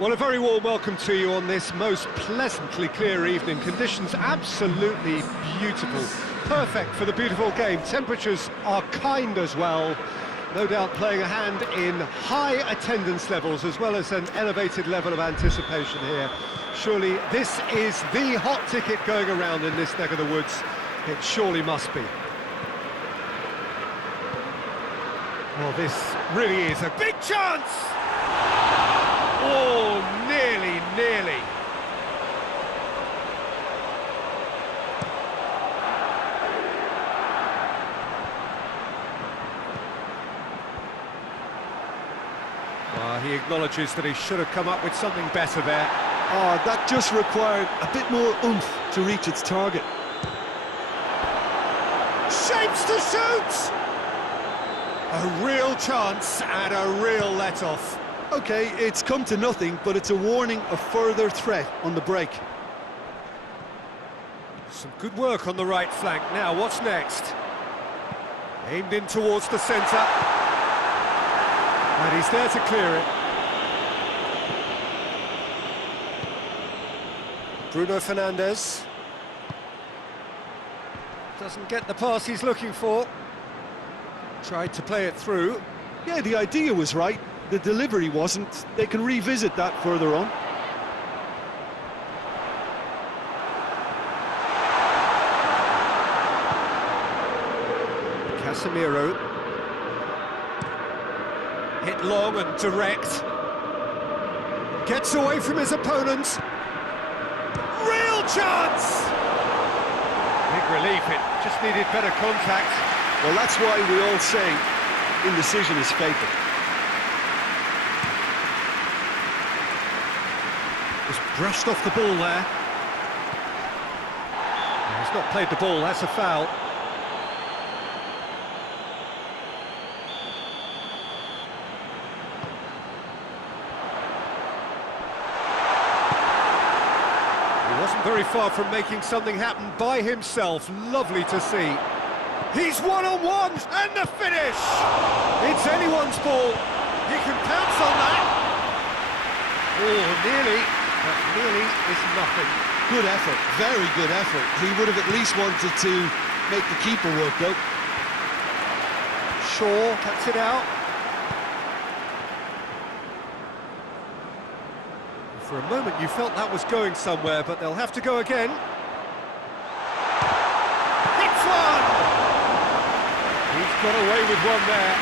Well, a very warm welcome to you on this most pleasantly clear evening. Conditions absolutely beautiful. Perfect for the beautiful game. Temperatures are kind as well. No doubt playing a hand in high attendance levels as well as an elevated level of anticipation here. Surely this is the hot ticket going around in this neck of the woods. It surely must be. Well, this really is a big chance! Oh, nearly. He acknowledges that he should have come up with something better there. Oh, that just required a bit more oomph to reach its target. Shapes to shoot! A real chance and a real let-off. Okay, it's come to nothing, but it's a warning of further threat on the break. Some good work on the right flank. Now, what's next? Aimed in towards the centre. And he's there to clear it. Bruno Fernandes. Doesn't get the pass he's looking for. Tried to play it through. Yeah, the idea was right. The delivery wasn't. They can revisit that further on. Casemiro. Hit long and direct. Gets away from his opponent. Real chance! Big relief, it just needed better contact. Well, that's why we all say indecision is fatal. Just brushed off the ball there. He's not played the ball, that's a foul. He wasn't very far from making something happen by himself. Lovely to see. He's one-on-one, and the finish! It's anyone's ball. He can pounce on that. Oh, nearly. But nearly is nothing. Good effort, very good effort. He would have at least wanted to make the keeper work, though. Shaw cuts it out. For a moment you felt that was going somewhere, but they'll have to go again. Hits one! He's got away with one there.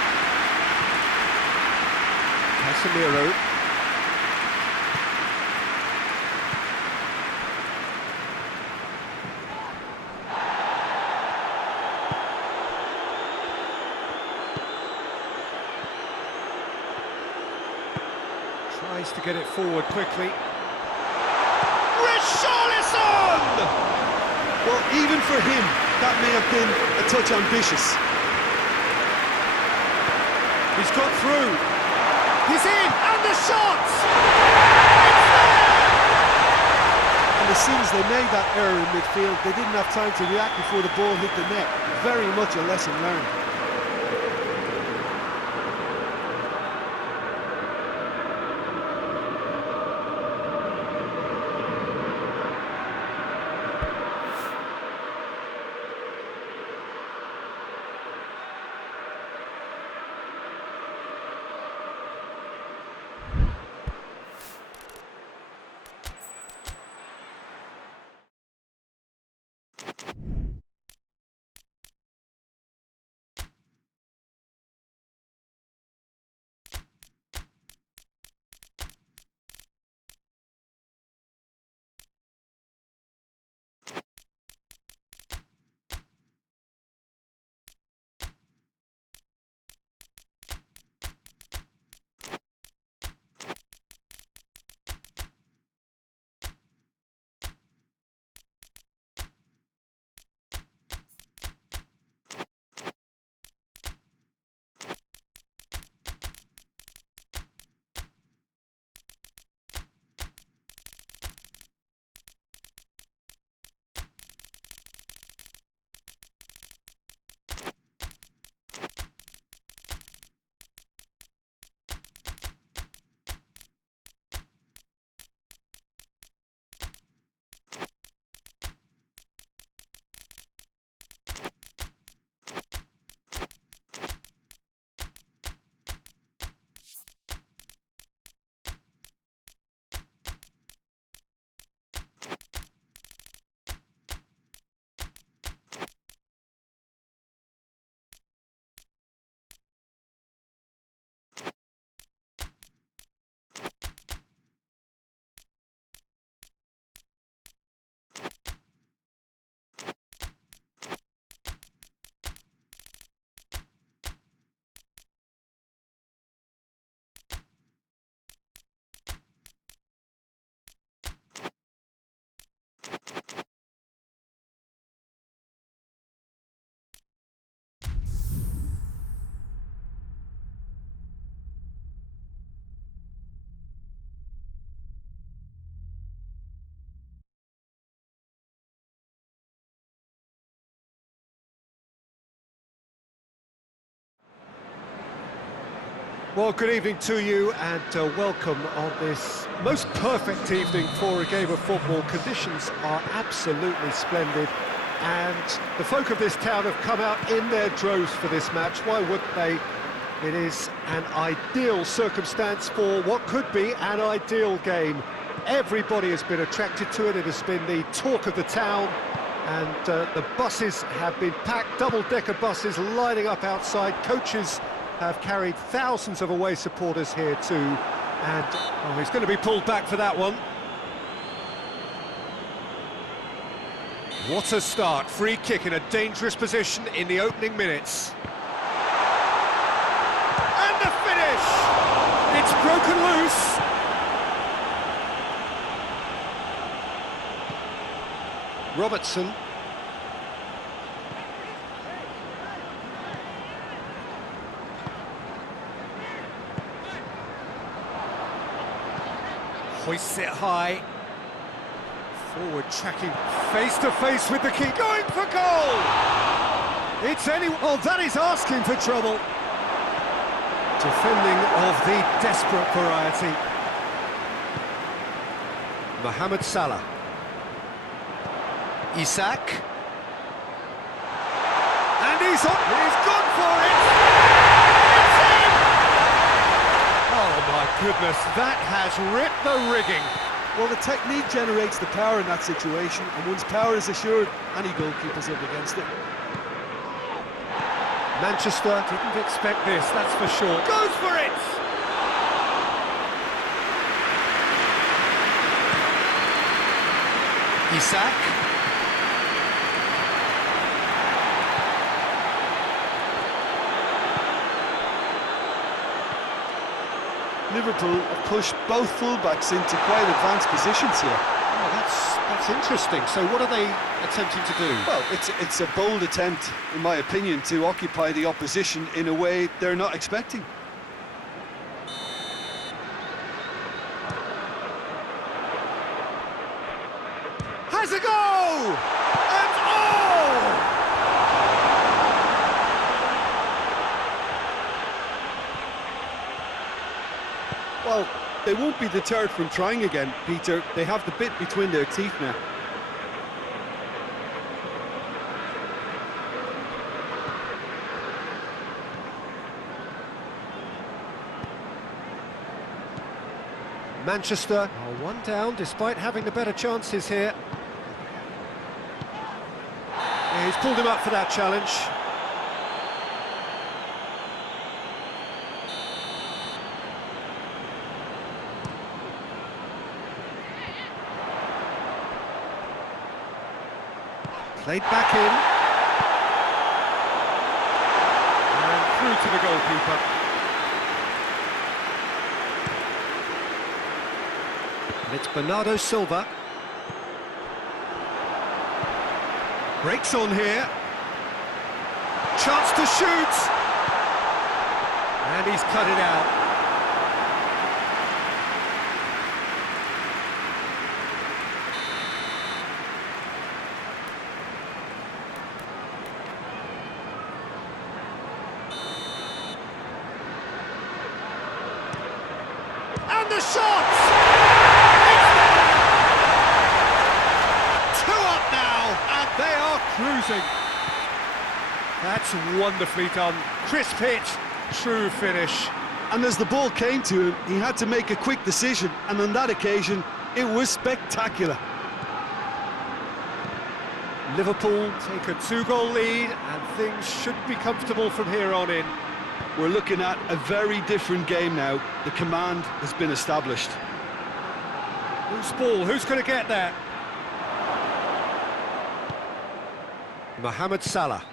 Casemiro. Tries to get it forward quickly. Richarlison! Well, even for him, that may have been a touch ambitious. He's got through. He's in, and the shot! And as soon as they made that error in midfield, they didn't have time to react before the ball hit the net. Very much a lesson learned. Well, good evening to you and welcome on this most perfect evening for a game of football. Conditions are absolutely splendid and the folk of this town have come out in their droves for this match. Why wouldn't they? It is an ideal circumstance for what could be an ideal game. Everybody has been attracted to it. It has been the talk of the town, and the buses have been packed, double-decker buses lining up outside. Coaches have carried thousands of away supporters here too, and he's going to be pulled back for that one. What a start, free kick in a dangerous position in the opening minutes. And the finish! It's broken loose. Robertson. Hoists it high. Forward tracking face to face with the keeper. Going for goal! It's oh, that is asking for trouble. Defending of the desperate variety. Mohamed Salah. Isak. And he's gone for it! It's in! Oh my goodness, that has ripped the rigging. Well, the technique generates the power in that situation, and once power is assured, any goalkeeper's up against it. Manchester didn't expect this, that's for sure. Goes for it! Isak. Liverpool have pushed both fullbacks into quite advanced positions here. Oh, that's interesting. So what are they attempting to do? Well, it's a bold attempt, in my opinion, to occupy the opposition in a way they're not expecting. Has a go! And oh! Well, they won't be deterred from trying again, Peter. They have the bit between their teeth now. Manchester are one down despite having the better chances here. Yeah, he's pulled him up for that challenge. Played back in. And through to the goalkeeper. And it's Bernardo Silva. Breaks on here. Chance to shoot. And he's cut it out. And the shot! It's there! 2 up now, and they are cruising. That's wonderfully done. Crisp hit, true finish. And as the ball came to him, he had to make a quick decision, and on that occasion, it was spectacular. Liverpool take a 2-goal lead, and things should be comfortable from here on in. We're looking at a very different game now. The command has been established. Loose ball, who's going to get that? Mohamed Salah.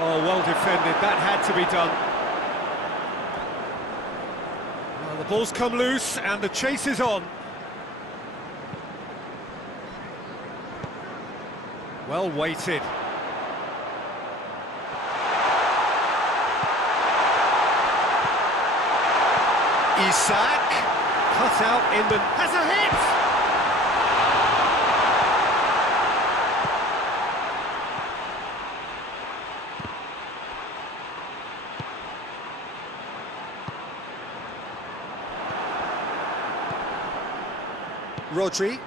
Oh, well defended, that had to be done. Well, the ball's come loose and the chase is on. Well weighted. Isak, cut out in the... has a hit! Rodri.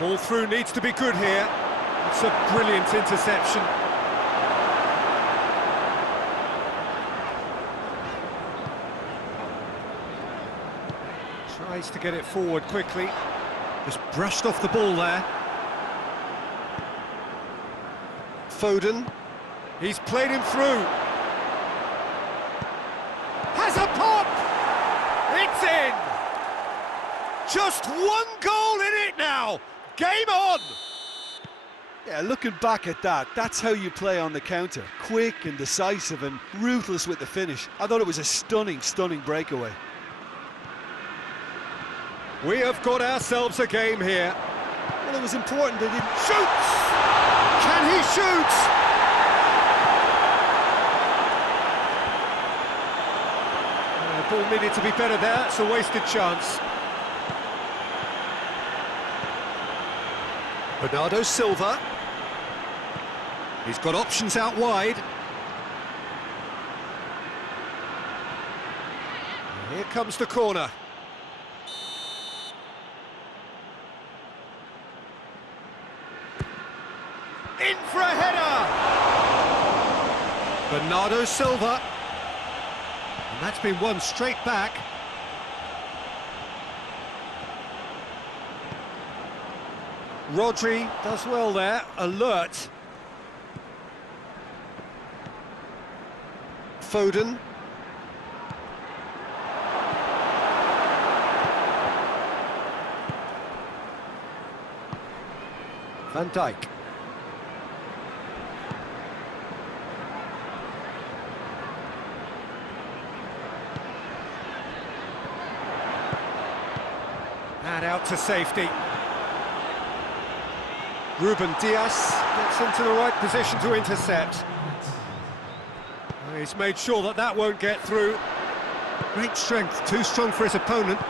Ball through needs to be good here. It's a brilliant interception. Tries to get it forward quickly. Just brushed off the ball there. Foden. He's played him through. Has a pop! It's in! Just one goal in it now! Game on! Yeah, looking back at that, that's how you play on the counter. Quick and decisive and ruthless with the finish. I thought it was a stunning, stunning breakaway. We have got ourselves a game here. Well, it was important they didn't... Shoots! Can he shoot? The ball needed to be better there, it's a wasted chance. Bernardo Silva. He's got options out wide. Here comes the corner. In for a header! Bernardo Silva. And that's been won straight back. Rodri does well there, alert. Foden. Van Dijk. And out to safety. Ruben Dias gets into the right position to intercept. He's made sure that that won't get through. Great strength, too strong for his opponent.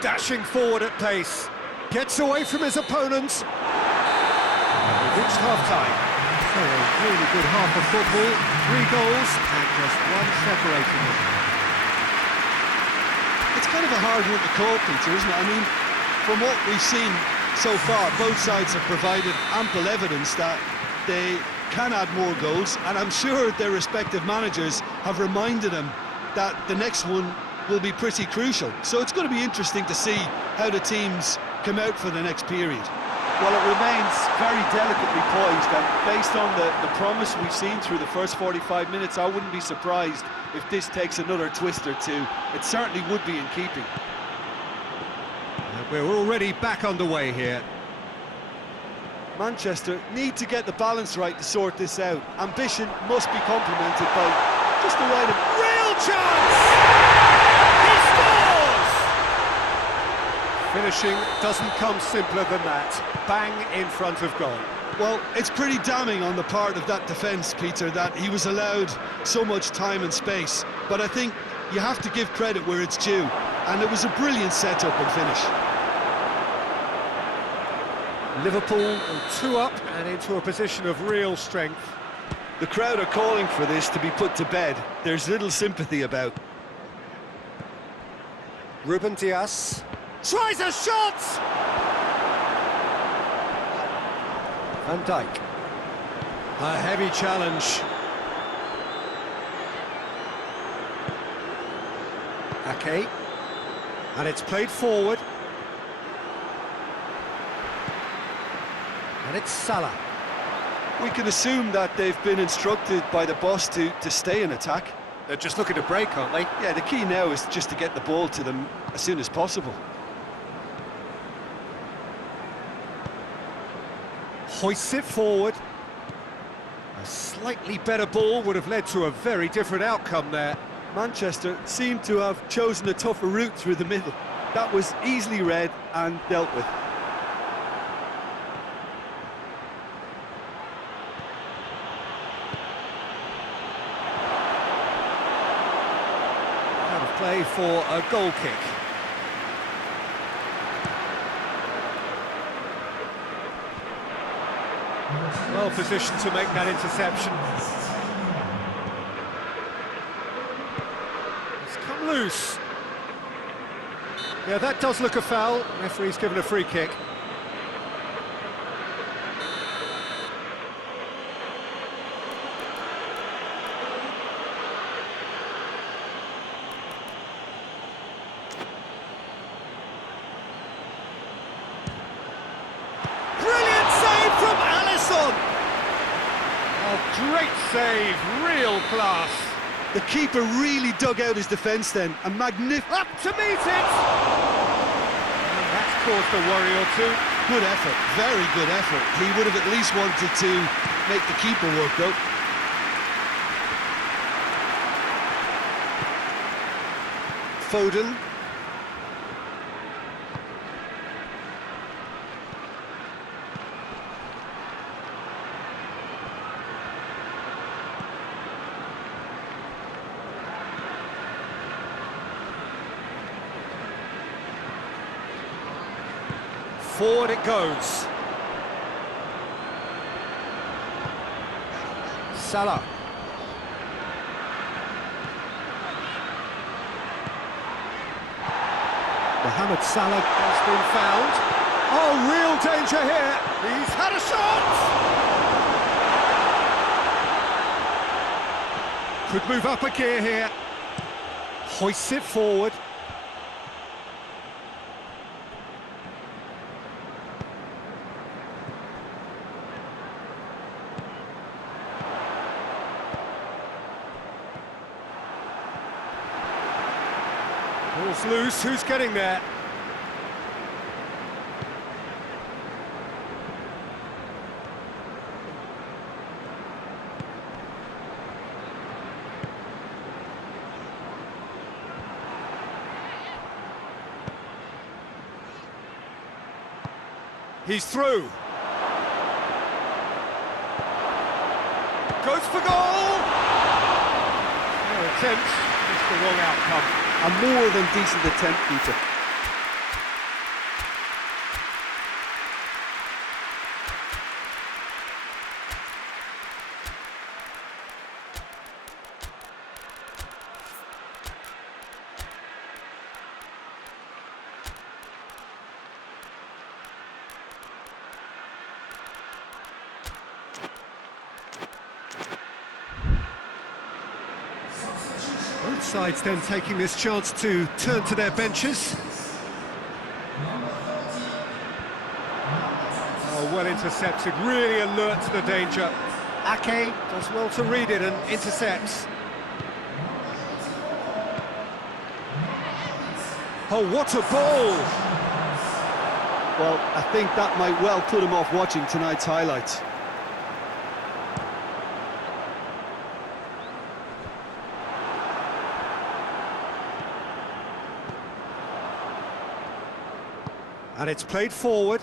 Dashing forward at pace. Gets away from his opponents. We've reached half-time. So a really good half of football. 3 goals and just one separating them. It's kind of a hard one to call, Peter, isn't it? I mean, from what we've seen so far, both sides have provided ample evidence that they can add more goals, and I'm sure their respective managers have reminded them that the next one will be pretty crucial. So it's going to be interesting to see how the teams come out for the next period. Well, it remains very delicately poised, and based on the promise we've seen through the first 45 minutes, I wouldn't be surprised if this takes another twist or two. It certainly would be in keeping. We're already back underway here. Manchester need to get the balance right to sort this out. Ambition must be complemented by just the right... Real chance! He scores! Finishing doesn't come simpler than that. Bang in front of goal. Well, it's pretty damning on the part of that defence, Peter, that he was allowed so much time and space. But I think you have to give credit where it's due. And it was a brilliant setup and finish. Liverpool 2 up and into a position of real strength. The crowd are calling for this to be put to bed. There's little sympathy about. Ruben Dias tries a shot! Van Dijk. A heavy challenge. Ake. And it's played forward. And it's Salah. We can assume that they've been instructed by the boss to stay in attack. They're just looking to break, aren't they? Yeah, the key now is just to get the ball to them as soon as possible. Hoists it forward. A slightly better ball would have led to a very different outcome there. Manchester seemed to have chosen a tougher route through the middle. That was easily read and dealt with. Out of play for a goal kick. Well positioned to make that interception. It's come loose. Yeah, that does look a foul. Referee's given a free kick. Brilliant save from Alisson! Oh, great save, real class. The keeper really dug out his defence then, a magnificent... Up to meet it! And that's caused a worry or two. Good effort, very good effort. He would have at least wanted to make the keeper work though. Foden. Forward it goes. Salah. Mohamed Salah has been found. Oh, real danger here. He's had a shot. Could move up a gear here. Hoists it forward. Ball's loose, who's getting there? He's through. Goes for goal! No attempt, just the wrong outcome. A more than decent attempt, Peter. Both sides then taking this chance to turn to their benches. Oh, well intercepted, really alert to the danger. Ake does well to read it and intercepts. Oh, what a ball! Well, I think that might well put him off watching tonight's highlights. And it's played forward.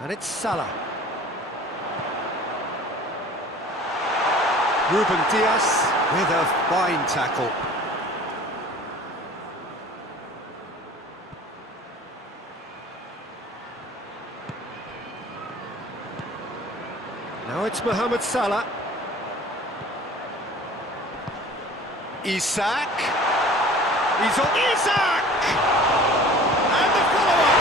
And it's Salah. Ruben Dias with a fine tackle. Now it's Mohamed Salah. Isak. He's on Isak! And the follow-up!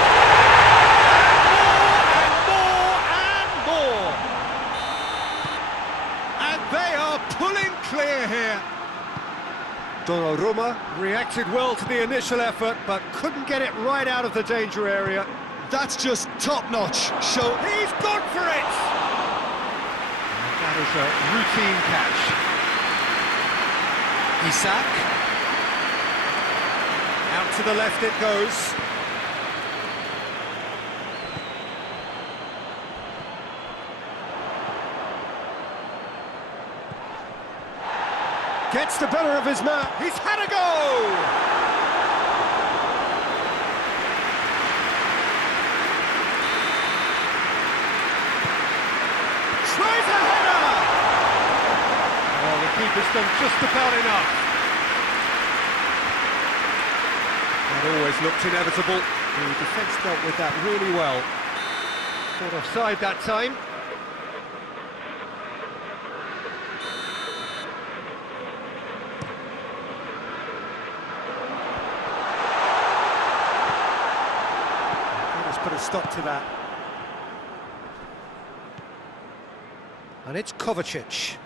And more! And they are pulling clear here. Donnarumma reacted well to the initial effort, but couldn't get it right out of the danger area. That's just top-notch. He's gone for it! And that is a routine catch. Isak. Out to the left it goes. Gets the better of his man. He's had a go! Tries a header! Well, the keeper's done just about enough. That always looked inevitable. The defence dealt with that really well. Caught offside that time. Let's put a stop to that. And it's Kovacic.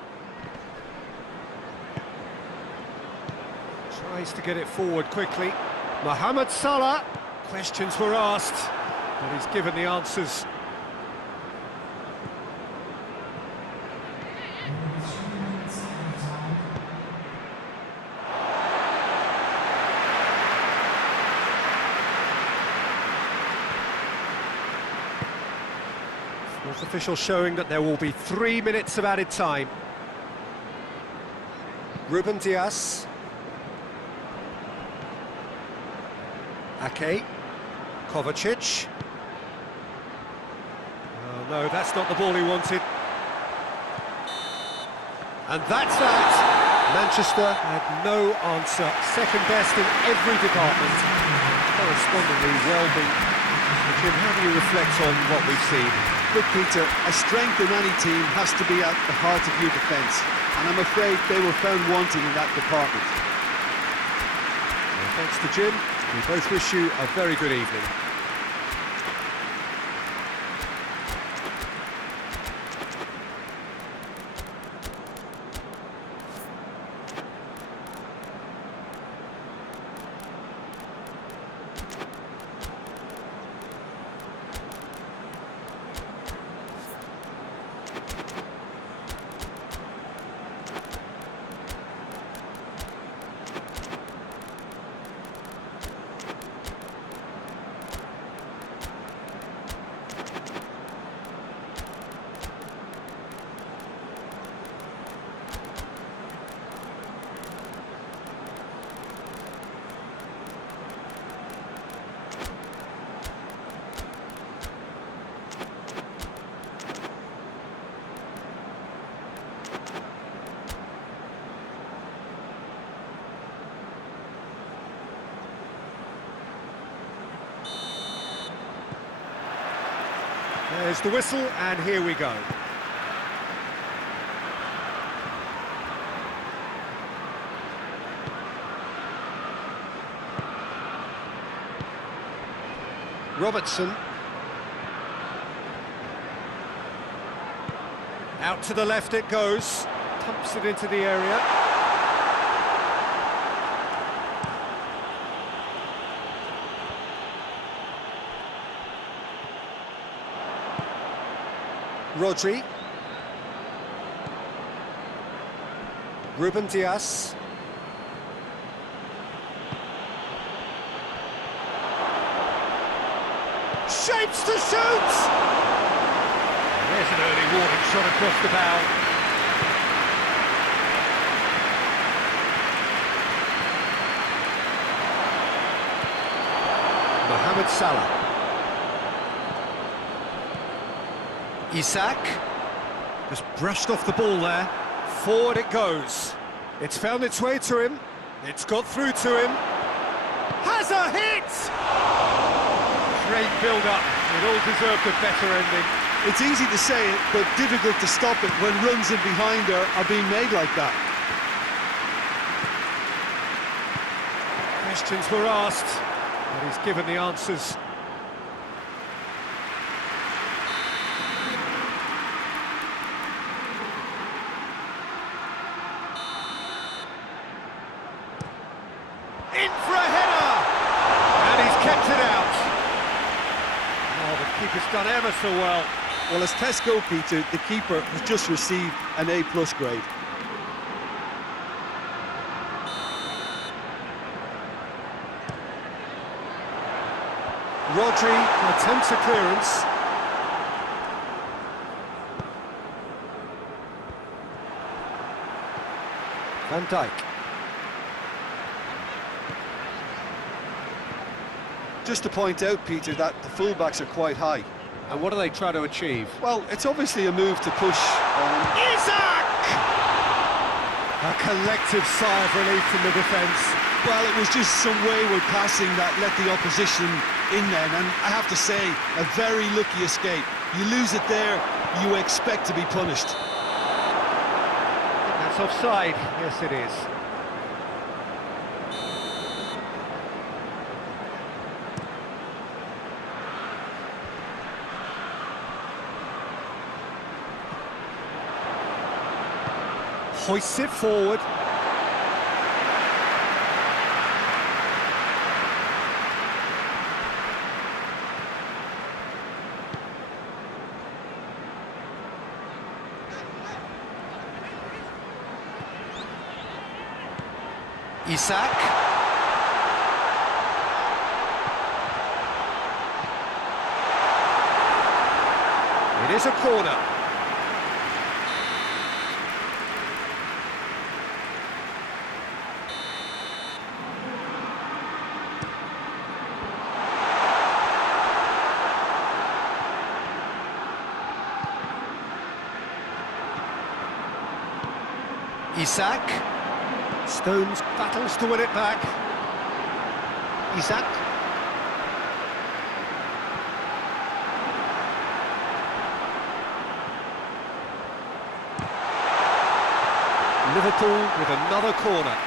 Tries to get it forward quickly. Mohamed Salah. Questions were asked, but he's given the answers. Fourth official showing that there will be 3 minutes of added time. Ruben Dias. Ake. Kovacic. Oh, no, that's not the ball he wanted. And that's that. Manchester had no answer. Second best in every department. Correspondingly well beaten. Jim, how do you reflect on what we've seen? Look, Peter, a strength in any team has to be at the heart of your defence, and I'm afraid they were found wanting in that department. Well, thanks to Jim. We both wish you a very good evening. There's the whistle, and here we go. Robertson. Out to the left it goes. Pumps it into the area. Rodri. Ruben Dias. Shapes to shoot! There's an early warning shot across the bow. Mohamed Salah. Isak just brushed off the ball there. Forward it goes. It's found its way to him. It's got through to him. Has a hit! Great build-up. It all deserved a better ending. It's easy to say it, but difficult to stop it when runs in behind are being made like that. Questions were asked, but he's given the answers. In for a header! And he's kept it out. Oh, the keeper's done ever so well. Well, as tests go, Peter, the keeper has just received an A+ grade. Rodri attempts a clearance. Van Dijk. Just to point out, Peter, that the fullbacks are quite high. And what do they try to achieve? Well, it's obviously a move to push. Isaac! A collective sigh of relief from the defence. Well, it was just some wayward passing that let the opposition in then, and I have to say, a very lucky escape. You lose it there, you expect to be punished. That's offside. Yes, it is. Hoists it forward. Isak. It is a corner. Isak. Stones battles to win it back. Isak. Liverpool with another corner.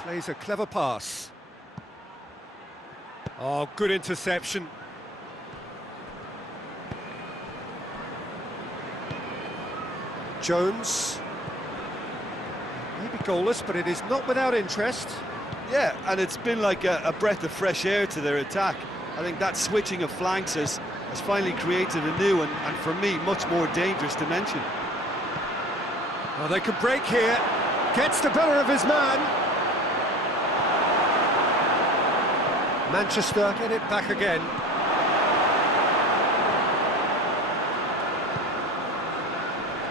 Plays a clever pass. Oh, good interception. Jones. Maybe goalless, but it is not without interest. Yeah, and it's been like a breath of fresh air to their attack. I think that switching of flanks has finally created a new and for me, much more dangerous dimension. Oh, they can break here. Gets the better of his man. Manchester get it back again.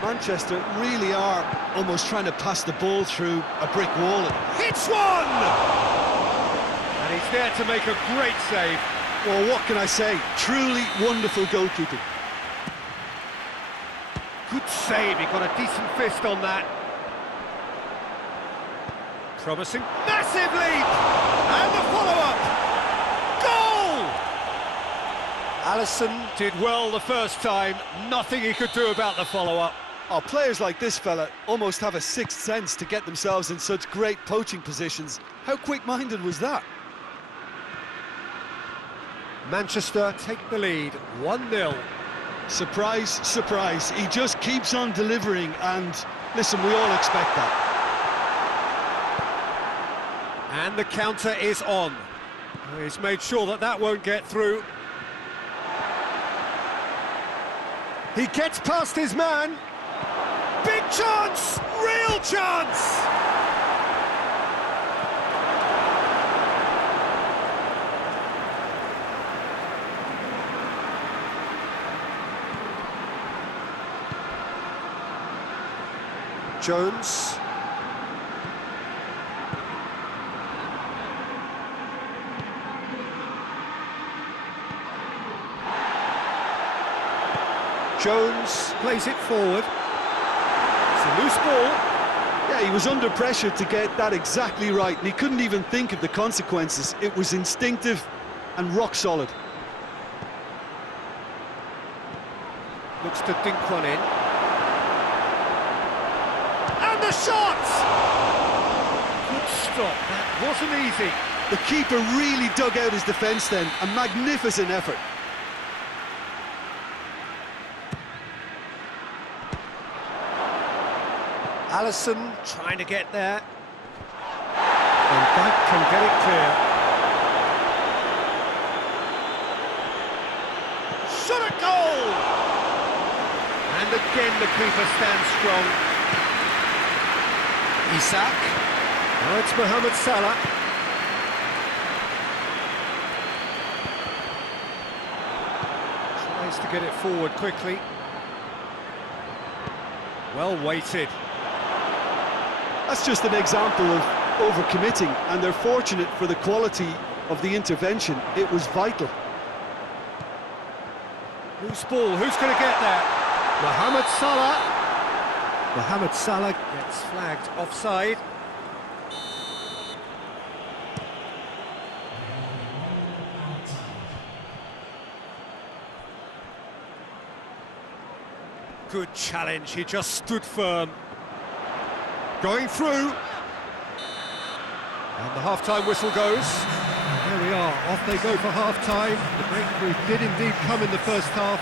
Manchester really are almost trying to pass the ball through a brick wall. Hits one! And he's there to make a great save. Well, what can I say? Truly wonderful goalkeeping. Good save, he got a decent fist on that. Promising. Massive leap! And the follow-up! Goal! Alisson did well the first time, nothing he could do about the follow-up. Oh, players like this fella almost have a sixth sense to get themselves in such great poaching positions. How quick-minded was that? Manchester take the lead, 1-0. Surprise, surprise. He just keeps on delivering, and listen, we all expect that. And the counter is on. He's made sure that that won't get through. He gets past his man. Big chance! Real chance! Jones. Jones plays it forward. It's a loose ball. Yeah, he was under pressure to get that exactly right, and he couldn't even think of the consequences. It was instinctive and rock solid. Looks to dink one in. And the shot! Good stop, that wasn't easy. The keeper really dug out his defence then, a magnificent effort. Alisson trying to get there. And Dijk can get it clear. Shot at goal! And again the keeper stands strong. Isak. Now it's Mohamed Salah. Chance to get it forward quickly. Well weighted. That's just an example of overcommitting, and they're fortunate for the quality of the intervention. It was vital. Loose ball, who's going to get there? Mohamed Salah. Mohamed Salah gets flagged offside. Good challenge, he just stood firm. Going through. And the half-time whistle goes. There we are, off they go for half-time. The breakthrough did indeed come in the first half,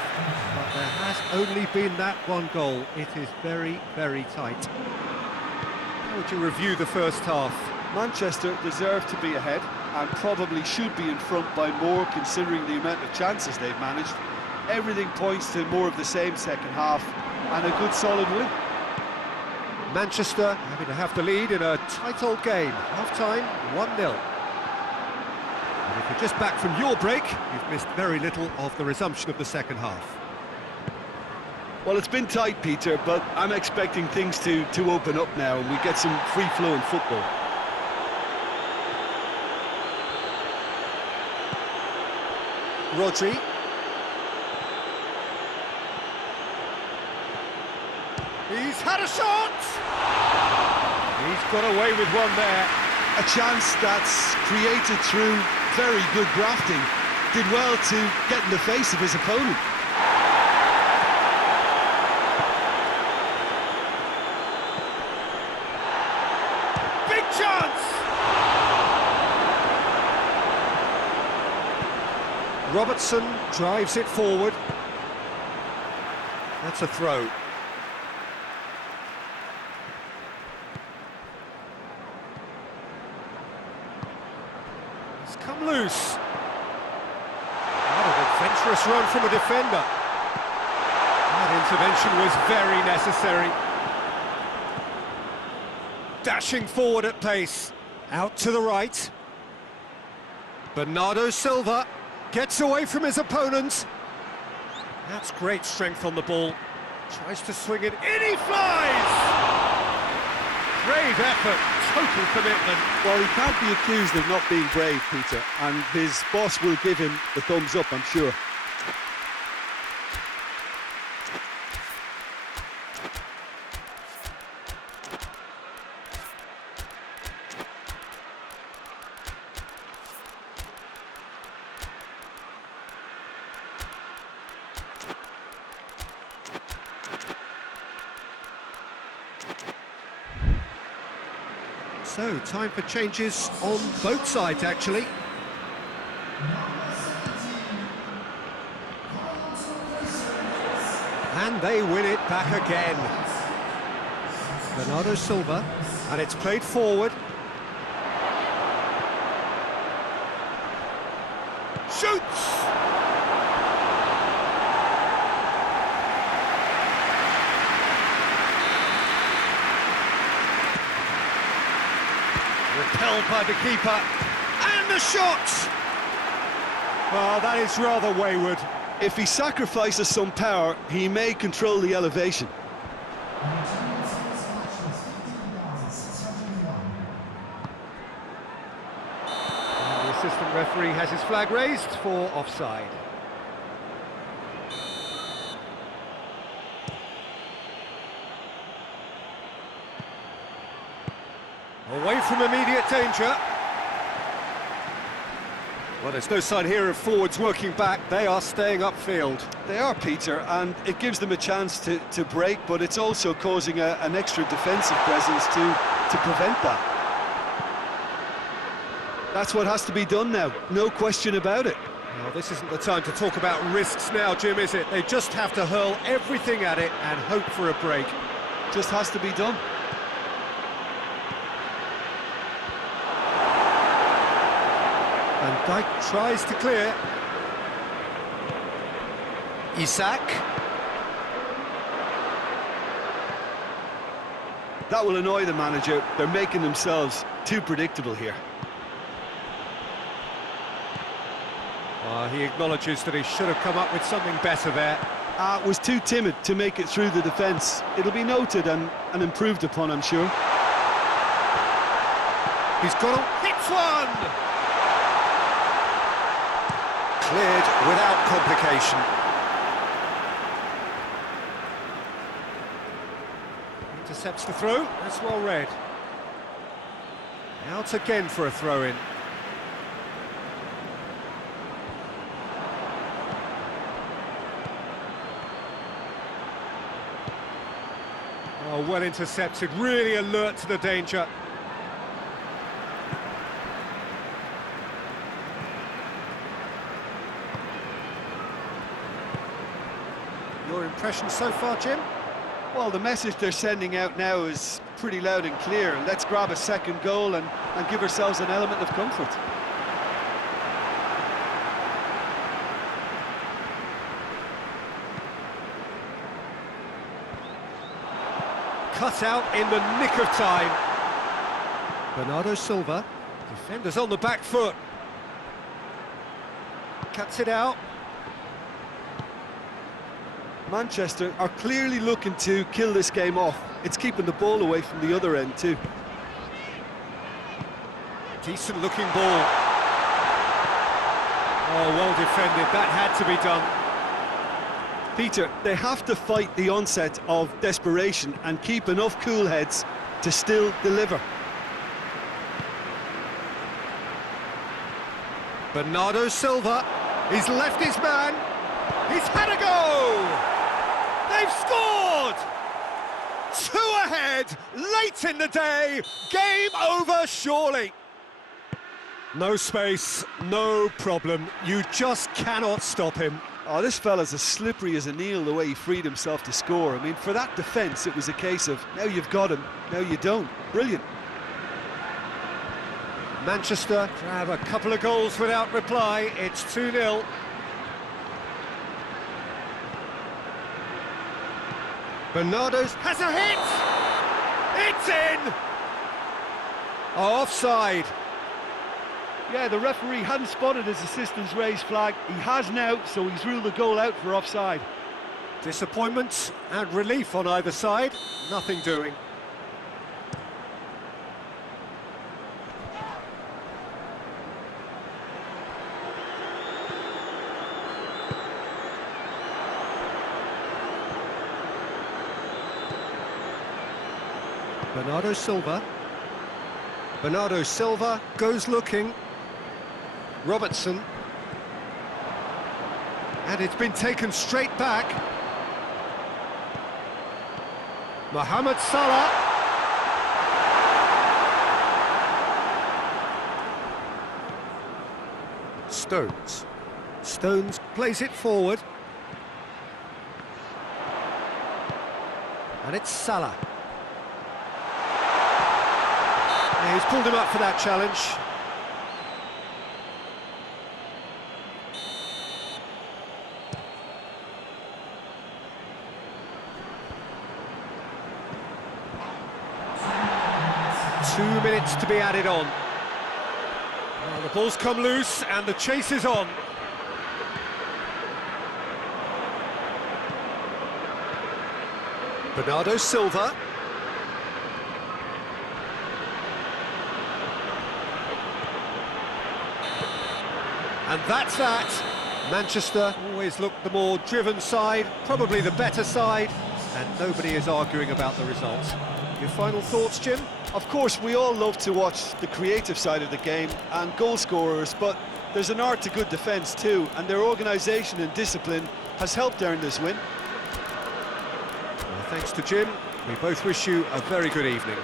but there has only been that one goal. It is very, very tight. How would you review the first half? Manchester deserve to be ahead and probably should be in front by more, considering the amount of chances they've managed. Everything points to more of the same second half and a good solid win. Manchester having to have the lead in a tight old game. Half-time, 1-0. And if you're just back from your break, you've missed very little of the resumption of the second half. Well, it's been tight, Peter, but I'm expecting things to open up now and we get some free-flowing football. Rodri. He's had a shot! He's got away with one there. A chance that's created through very good grafting. Did well to get in the face of his opponent. Big chance! Robertson drives it forward. That's a throw. It's come loose. What an adventurous run from a defender. That intervention was very necessary. Dashing forward at pace. Out to the right. Bernardo Silva gets away from his opponent. That's great strength on the ball. Tries to swing it in, he flies! Brave effort, total commitment. Well, he can't be accused of not being brave, Peter, and his boss will give him the thumbs up, I'm sure. So, time for changes on both sides, actually. And they win it back again. Bernardo Silva, and it's played forward. Shoots! Repelled by the keeper, and the shot! Well, that is rather wayward. If he sacrifices some power, he may control the elevation. And the assistant referee has his flag raised for offside. Away from immediate danger. Well, there's no sign here of forwards working back. They are staying upfield. They are, Peter, and it gives them a chance to break, but it's also causing an extra defensive presence to prevent that. That's what has to be done now, no question about it. Well, this isn't the time to talk about risks now, Jim, is it? They just have to hurl everything at it and hope for a break. Just has to be done. And Dijk tries to clear. Isak. That will annoy the manager. They're making themselves too predictable here. He acknowledges that he should have come up with something better there. Was too timid to make it through the defence. It'll be noted and improved upon, I'm sure. He's got to hit one! Cleared without complication. Intercepts the throw, that's well read. Out again for a throw-in. Oh, well intercepted, really alert to the danger. Your impression so far, Jim? Well, the message they're sending out now is pretty loud and clear. Let's grab a second goal and give ourselves an element of comfort. Cut out in the nick of time. Bernardo Silva, defenders on the back foot. Cuts it out. Manchester are clearly looking to kill this game off. It's keeping the ball away from the other end too. Decent looking ball. Oh, well defended, that had to be done. Peter, they have to fight the onset of desperation and keep enough cool heads to still deliver. Bernardo Silva, he's left his man, he's had a go! They've scored! 2 ahead, late in the day, game over surely. No space, no problem, you just cannot stop him. Oh, this fella's as slippery as an eel the way he freed himself to score. I mean, for that defence, it was a case of, now you've got him, now you don't. Brilliant. Manchester grab a couple of goals without reply, it's 2-0. Bernardo's has a hit! It's in! Oh, offside. Yeah, the referee hadn't spotted his assistant's raised flag. He has now, so he's ruled the goal out for offside. Disappointment and relief on either side, nothing doing. Bernardo Silva. Bernardo Silva goes looking. Robertson. And it's been taken straight back. Mohamed Salah. Stones. Stones plays it forward. And it's Salah. Yeah, he's pulled him up for that challenge. Two minutes to be added on. Well, the ball's come loose and the chase is on. Bernardo Silva. And that's that. Manchester always looked the more driven side, probably the better side, and nobody is arguing about the result. Your final thoughts, Jim? Of course, we all love to watch the creative side of the game and goal scorers, but there's an art to good defence too, and their organisation and discipline has helped earn this win. Well, thanks to Jim. We both wish you a very good evening.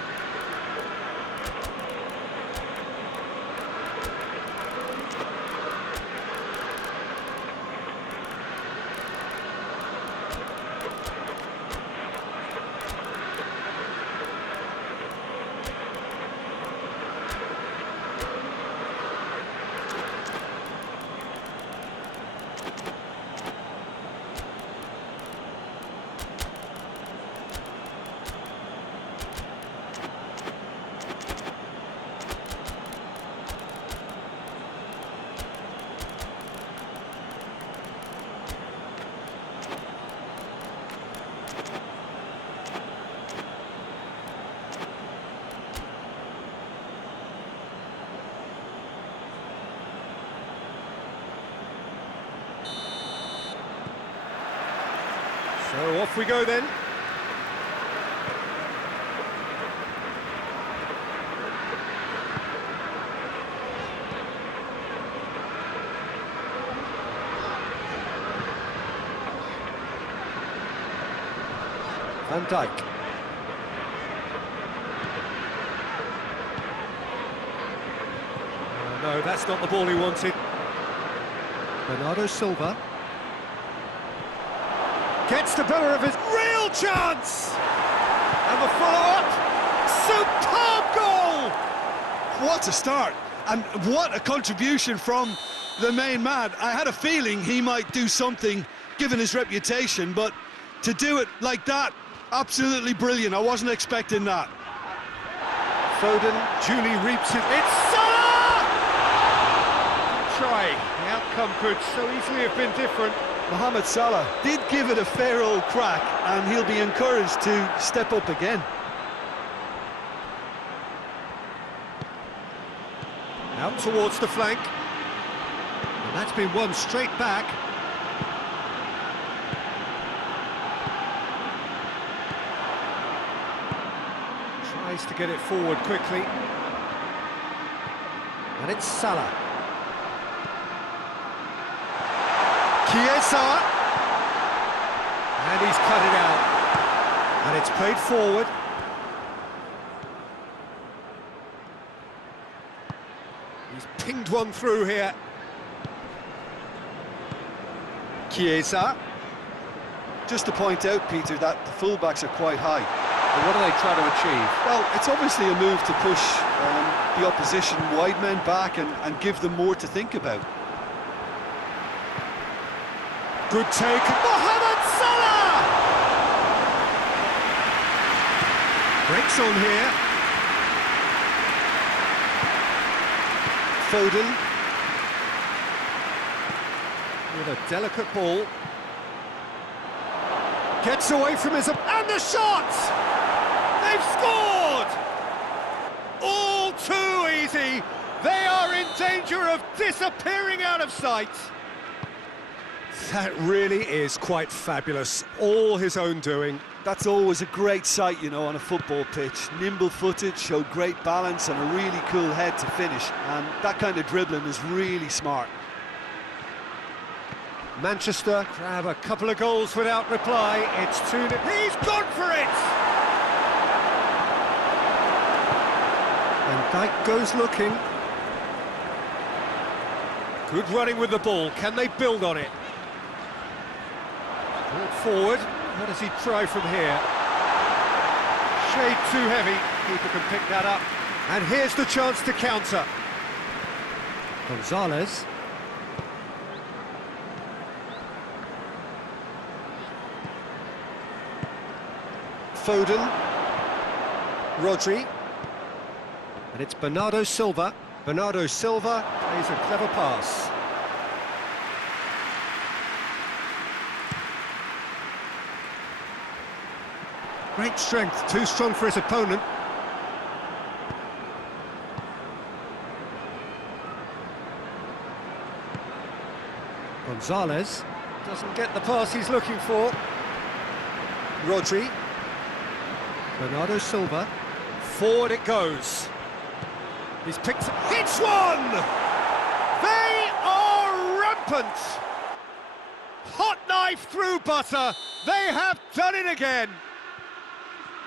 Off we go then. Van Dijk. No, that's not the ball he wanted. Bernardo Silva. Gets the better of his real chance! And the follow-up, superb goal! What a start, and what a contribution from the main man. I had a feeling he might do something, given his reputation, but to do it like that, absolutely brilliant. I wasn't expecting that. Foden duly reaps it. It's Salah! Try. The outcome could so easily have been different. Mohamed Salah did give it a fair old crack, and he'll be encouraged to step up again. Out towards the flank. And that's been won straight back. Tries to get it forward quickly. And it's Salah. Chiesa. And he's cut it out. And it's played forward. He's pinged one through here. Chiesa. Just to point out, Peter, that the fullbacks are quite high. And what are they trying to achieve? Well, it's obviously a move to push the opposition wide men back and give them more to think about. Good take. Mohamed Salah! Breaks on here. Foden. With a delicate ball. Gets away from his... And the shot! They've scored! All too easy. They are in danger of disappearing out of sight. That really is quite fabulous. All his own doing. That's always a great sight, you know, on a football pitch. Nimble-footed, showed great balance and a really cool head to finish. And that kind of dribbling is really smart. Manchester grab a couple of goals without reply. It's 2-0. He's gone for it! And Dijk goes looking. Good running with the ball. Can they build on it? Brought forward. What does he try from here? Shade too heavy. Keeper can pick that up. And here's the chance to counter. Gonzalez. Foden. Rodri. And it's Bernardo Silva. Bernardo Silva plays a clever pass. Great strength, too strong for his opponent. Gonzalez doesn't get the pass he's looking for. Rodri. Bernardo Silva. Forward it goes. He's picked... Hits one! They are rampant! Hot knife through butter. They have done it again.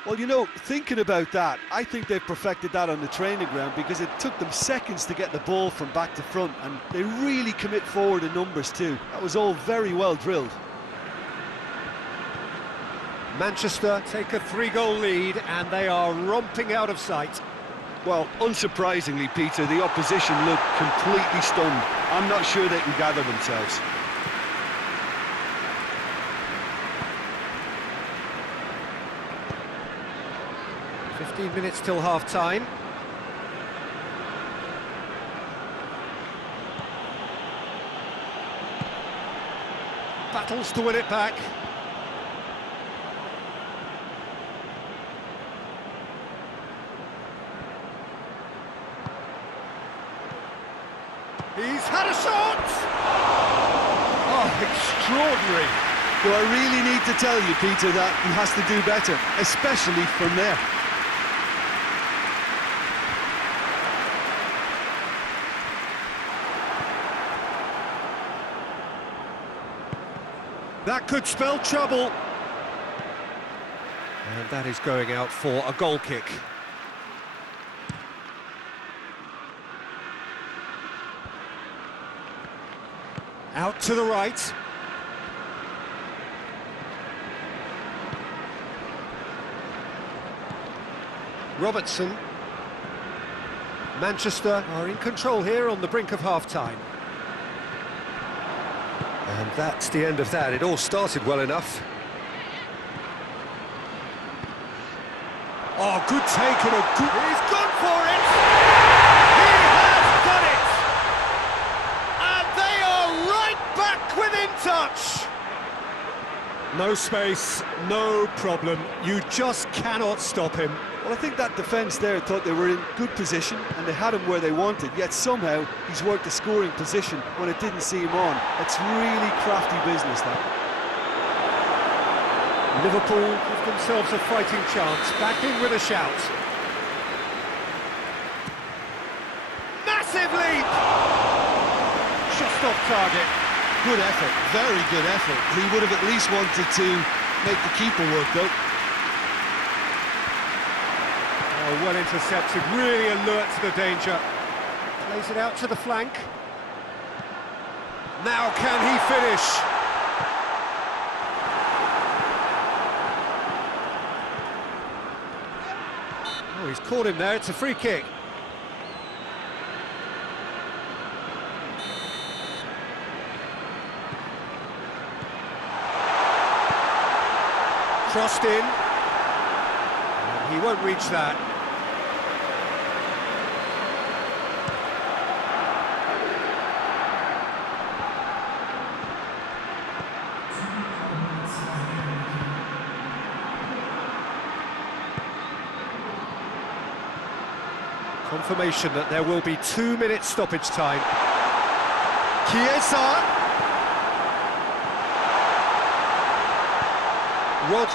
Well, you know, thinking about that, I think they've perfected that on the training ground because it took them seconds to get the ball from back to front, and they really commit forward in numbers too. That was all very well drilled. Manchester take a 3-goal lead and they are romping out of sight. Well, unsurprisingly, Peter, the opposition looked completely stunned. I'm not sure they can gather themselves. "15 minutes till half-time. Battles to win it back. He's had a shot! Oh, extraordinary. Do I really need to tell you, Peter, that he has to do better, especially from there? That could spell trouble. And that is going out for a goal kick. Out to the right. Robertson. Manchester are in control here on the brink of half-time. And that's the end of that. It all started well enough. Oh, good take and a good... He's gone for it! He has done it! And they are right back within touch! No space, no problem. You just cannot stop him. Well, I think that defence there thought they were in good position and they had him where they wanted, yet somehow he's worked the scoring position when it didn't see him on. It's really crafty business, that. Liverpool give themselves a fighting chance, back in with a shout. Massive leap! Just off target. Good effort, very good effort. He would have at least wanted to make the keeper work, though. Oh, well intercepted, really alert to the danger. Plays it out to the flank. Now can he finish? Oh, he's caught him there, it's a free kick. Crossed in. He won't reach that. Confirmation that there will be 2 minutes stoppage time. Chiesa. Rod.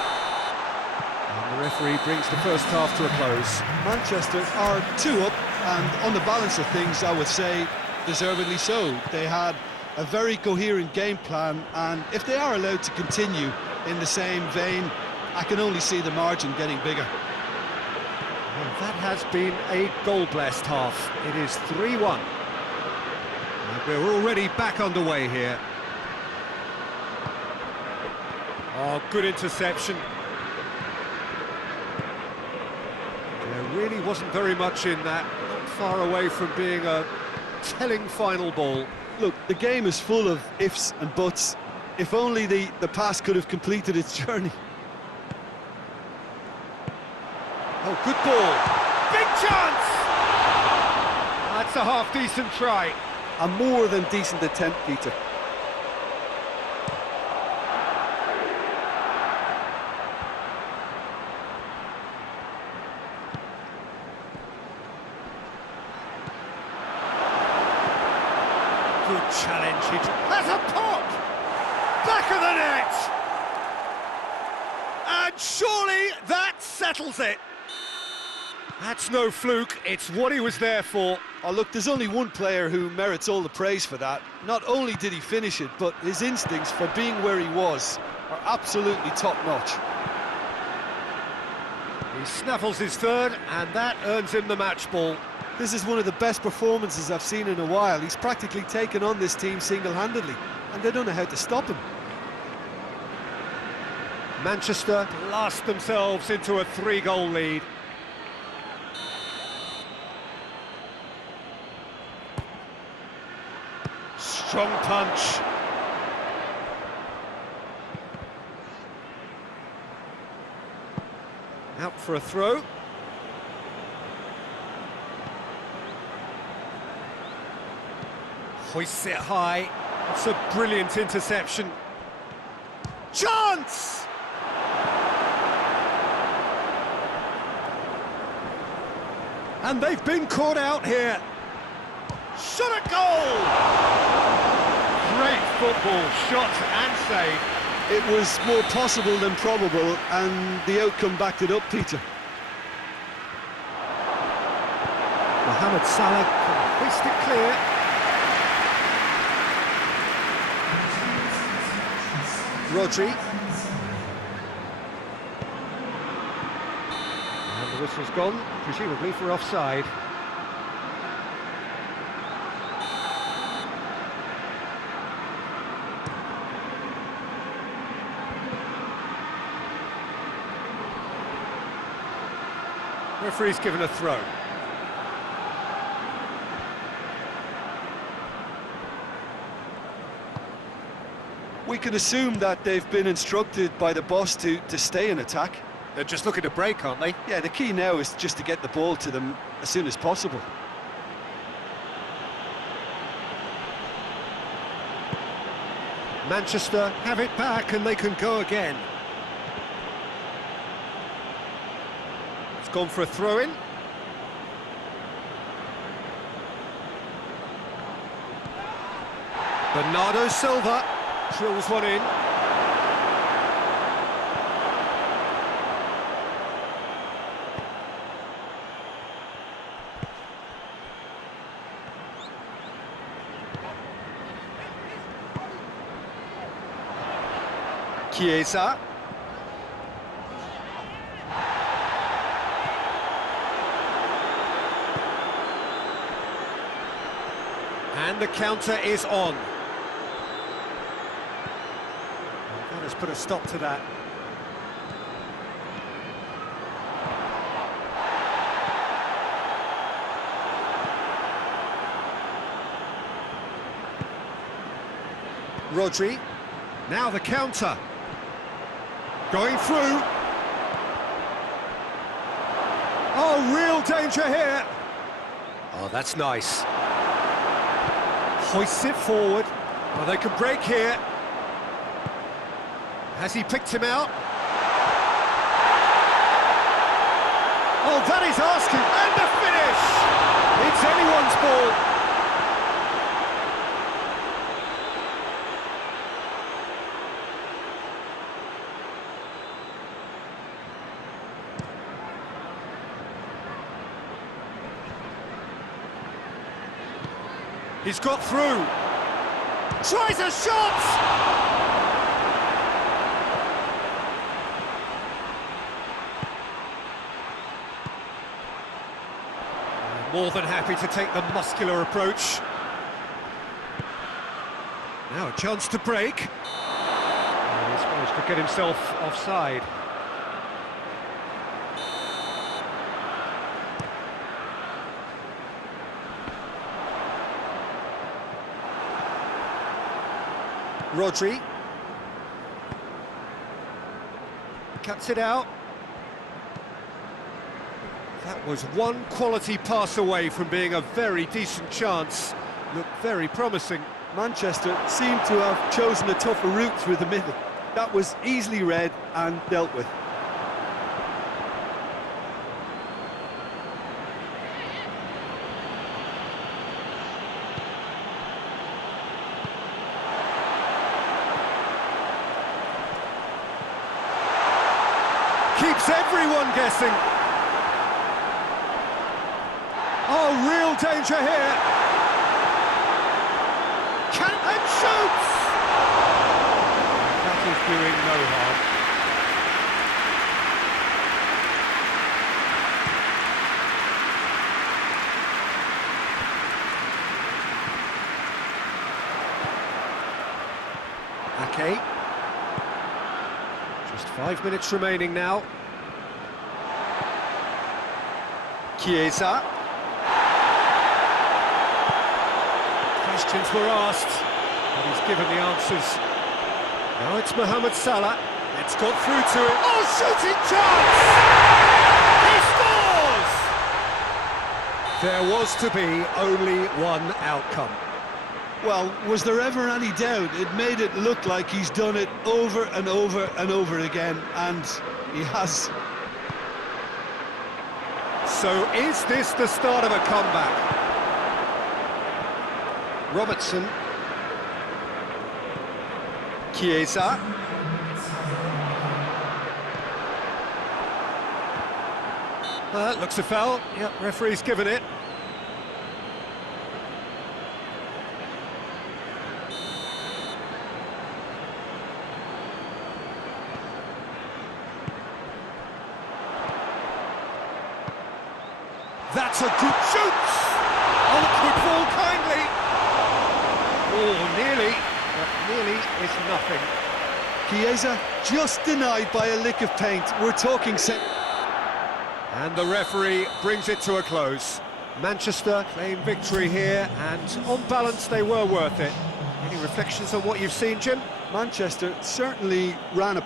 And the referee brings the first half to a close. Manchester are 2 up, and on the balance of things, I would say deservedly so. They had a very coherent game plan, and if they are allowed to continue in the same vein, I can only see the margin getting bigger. Well, that has been a goal-blessed half. It is 3-1. And we're already back underway here. Oh, good interception. There really wasn't very much in that. Not far away from being a telling final ball. Look, the game is full of ifs and buts. If only the pass could have completed its journey. Oh, good ball. Big chance! That's a half-decent try. A more than decent attempt, Peter. Good challenge. Has a pop! Back of the net! And surely that settles it. That's no fluke, it's what he was there for. Oh, look, there's only one player who merits all the praise for that. Not only did he finish it, but his instincts for being where he was are absolutely top-notch. He snaffles his third, and that earns him the match ball. This is one of the best performances I've seen in a while. He's practically taken on this team single-handedly, and they don't know how to stop him. Manchester blast themselves into a 3-goal lead. Strong punch. Out for a throw. Hoists it high. It's a brilliant interception. Chance! And they've been caught out here. Shot at goal! Great football, shot and save. it was more possible than probable, and the outcome backed it up, Peter. Mohamed Salah can hoist it clear. Rodri. And the whistle's gone, presumably for offside. Referee's given a throw. We can assume that they've been instructed by the boss to stay in attack. They're just looking to break, aren't they? Yeah, the key now is just to get the ball to them as soon as possible. Manchester have it back and they can go again. It's gone for a throw-in. Bernardo Silva drills one in. Chiesa. And the counter is on. That has put a stop to that. Rodri. Now the counter. Going through. Oh, real danger here. Oh, that's nice. Hoists it forward. Well, they could break here. Has he picked him out? Oh, that is asking. And the finish! It's anyone's ball. He's got through. Tries a shot! More than happy to take the muscular approach. Now a chance to break. He's managed to get himself offside. Rodri. Cuts it out. That was one quality pass away from being a very decent chance. Looked very promising. Manchester seemed to have chosen a tougher route through the middle. That was easily read and dealt with. Keeps everyone guessing. Oh, real danger here. And shoots! That is doing no harm. Ake. Just 5 minutes remaining now. Chiesa. Questions were asked, but he's given the answers. Now it's Mohamed Salah. It's got through to it. Oh, shooting chance! He scores! There was to be only one outcome. Well, was there ever any doubt? It made it look like he's done it over and over and over again, and he has. So is this the start of a comeback? Robertson. Chiesa. Looks a foul. Yep, referee's given it. That's a good shoot! Oh, it could fall kindly! Oh, nearly, but nearly is nothing. Chiesa just denied by a lick of paint. We're talking set. And the referee brings it to a close. Manchester claim victory here, and on balance they were worth it. Any reflections on what you've seen, Jim? Manchester certainly ran a